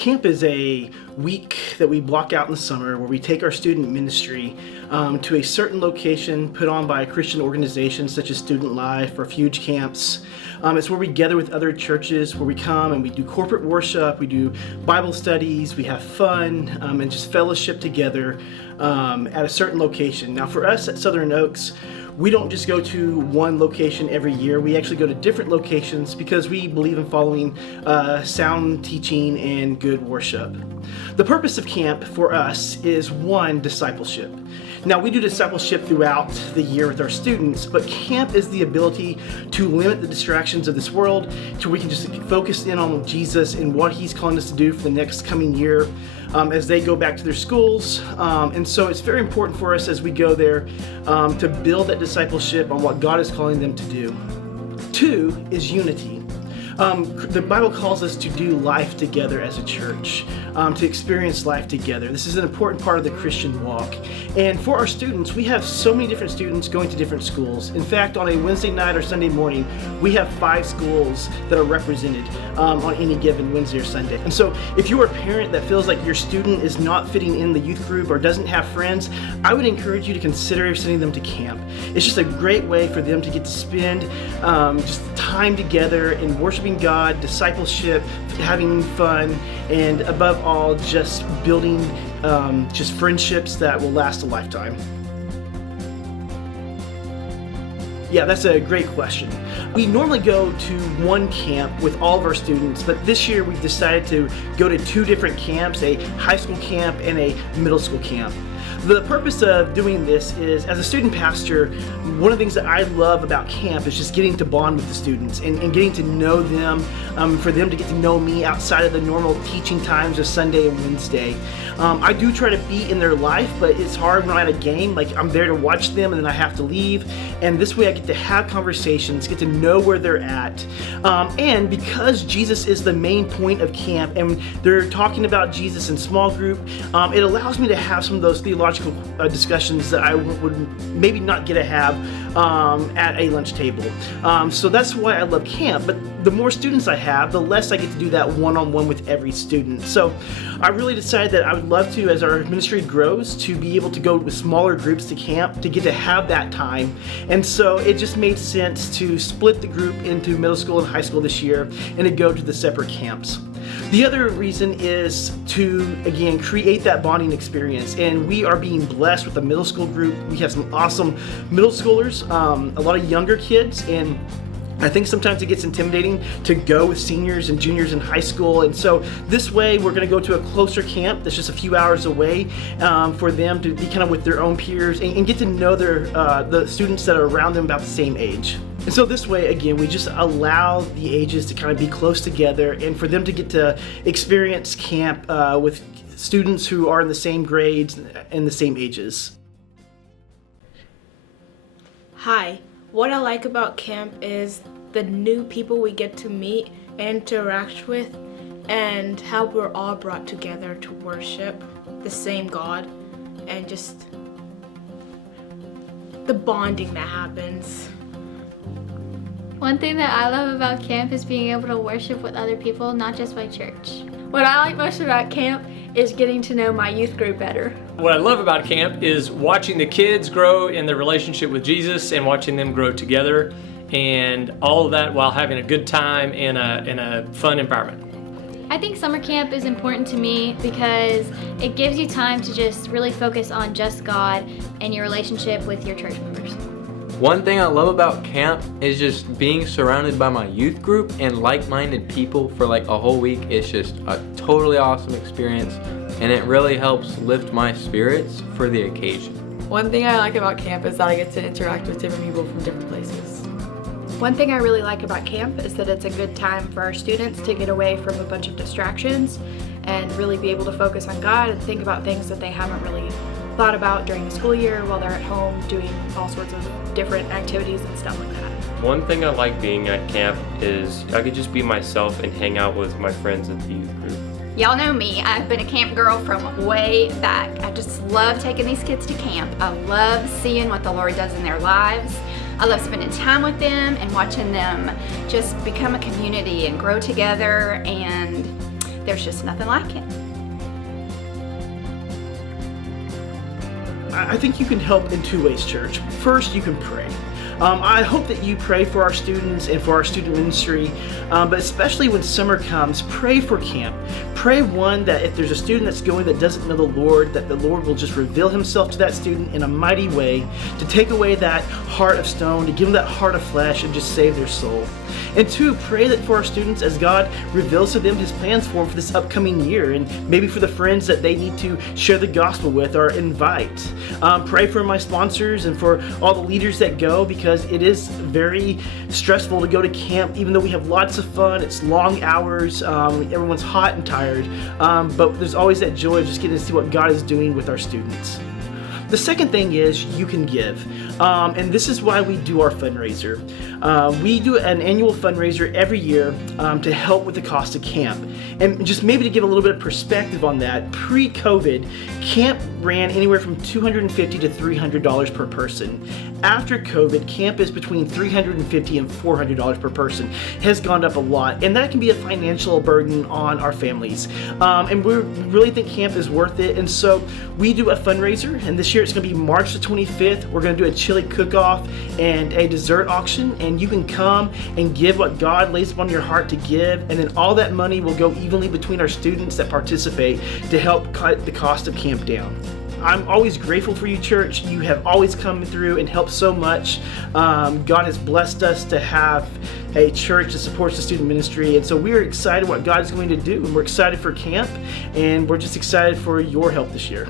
Camp is a week that we block out in the summer where we take our student ministry to a certain location put on by Christian organizations such as Student Life or Refuge Camps. It's where we gather with other churches, where we come and we do corporate worship, we do Bible studies, we have fun, and just fellowship together at a certain location. Now for us at Southern Oaks, we don't just go to one location every year. We actually go to different locations because we believe in following sound teaching and good worship. The purpose of camp for us is one, discipleship. Now we do discipleship throughout the year with our students, but camp is the ability to limit the distractions of this world to where we can just focus in on Jesus and what He's calling us to do for the next coming year as they go back to their schools. And so it's very important for us as we go there to build that discipleship on what God is calling them to do. Two is unity. The Bible calls us to do life together as a church, to experience life together. This is an important part of the Christian walk. And for our students, we have so many different students going to different schools. In fact, on a Wednesday night or Sunday morning, we have 5 schools that are represented on any given Wednesday or Sunday. And so if you are a parent that feels like your student is not fitting in the youth group or doesn't have friends, I would encourage you to consider sending them to camp. It's just a great way for them to get to spend just time together in worshiping God, discipleship, having fun, and above all, just building just friendships that will last a lifetime. Yeah, that's a great question. We normally go to one camp with all of our students, but this year we've decided to go to 2 different camps, a high school camp and a middle school camp. The purpose of doing this is, as a student pastor, one of the things that I love about camp is just getting to bond with the students and getting to know them, for them to get to know me outside of the normal teaching times of Sunday and Wednesday. I do try to be in their life, but it's hard when I'm at a game. Like, I'm there to watch them and then I have to leave. And this way I get to have conversations, get to know where they're at. And because Jesus is the main point of camp and they're talking about Jesus in small group, it allows me to have some of those theological discussions that I would maybe not get to have at a lunch table. So that's why I love camp. But the more students I have, the less I get to do that one-on-one with every student. So I really decided that I would love to, as our ministry grows, to be able to go with smaller groups to camp, to get to have that time. And so it just made sense to split the group into middle school and high school this year and to go to the separate camps. The other reason is to, again, create that bonding experience. And we are being blessed with a middle school group. We have some awesome middle schoolers, a lot of younger kids, and I think sometimes it gets intimidating to go with seniors and juniors in high school. And so this way we're going to go to a closer camp that's just a few hours away for them to be kind of with their own peers and get to know the students that are around them about the same age. And so this way, again, we just allow the ages to kind of be close together and for them to get to experience camp with students who are in the same grades and the same ages. Hi, what I like about camp is the new people we get to meet and interact with, and how we're all brought together to worship the same God, and just the bonding that happens. One thing that I love about camp is being able to worship with other people, not just my church. What I like most about camp is getting to know my youth group better. What I love about camp is watching the kids grow in their relationship with Jesus and watching them grow together, and all of that while having a good time in a fun environment. I think summer camp is important to me because it gives you time to just really focus on just God and your relationship with your church members. One thing I love about camp is just being surrounded by my youth group and like-minded people for like a whole week. It's just a totally awesome experience, and it really helps lift my spirits for the occasion. One thing I like about camp is that I get to interact with different people from different places. One thing I really like about camp is that it's a good time for our students to get away from a bunch of distractions and really be able to focus on God and think about things that they haven't really thought about during the school year while they're at home doing all sorts of different activities and stuff like that. One thing I like being at camp is I could just be myself and hang out with my friends at the youth group. Y'all know me, I've been a camp girl from way back. I just love taking these kids to camp. I love seeing what the Lord does in their lives. I love spending time with them and watching them just become a community and grow together, and there's just nothing like it. I think you can help in two ways, church. First, you can pray. I hope that you pray for our students and for our student ministry, but especially when summer comes, pray for camp. Pray, one, that if there's a student that's going that doesn't know the Lord, that the Lord will just reveal himself to that student in a mighty way, to take away that heart of stone, to give them that heart of flesh, and just save their soul. And two, pray that for our students, as God reveals to them his plans for them for this upcoming year, and maybe for the friends that they need to share the gospel with or invite. Pray for my sponsors and for all the leaders that go, because it is very stressful to go to camp. Even though we have lots of fun, it's long hours, everyone's hot and tired, but there's always that joy of just getting to see what God is doing with our students. The second thing is you can give, and this is why we do our fundraiser. We do an annual fundraiser every year to help with the cost of camp. And just maybe to give a little bit of perspective on that, pre-COVID, camp ran anywhere from $250 to $300 per person. After COVID, camp is between $350 and $400 per person. It has gone up a lot, and that can be a financial burden on our families. And we really think camp is worth it, and so we do a fundraiser, and this year it's going to be March the 25th. We're going to do a chili cook-off and a dessert auction, and you can come and give what God lays upon your heart to give, and then all that money will go evenly between our students that participate to help cut the cost of camp down. I'm always grateful for you, church. You have always come through and helped so much. God has blessed us to have a church that supports the student ministry, and so we're excited what God is going to do, and we're excited for camp, and we're just excited for your help this year.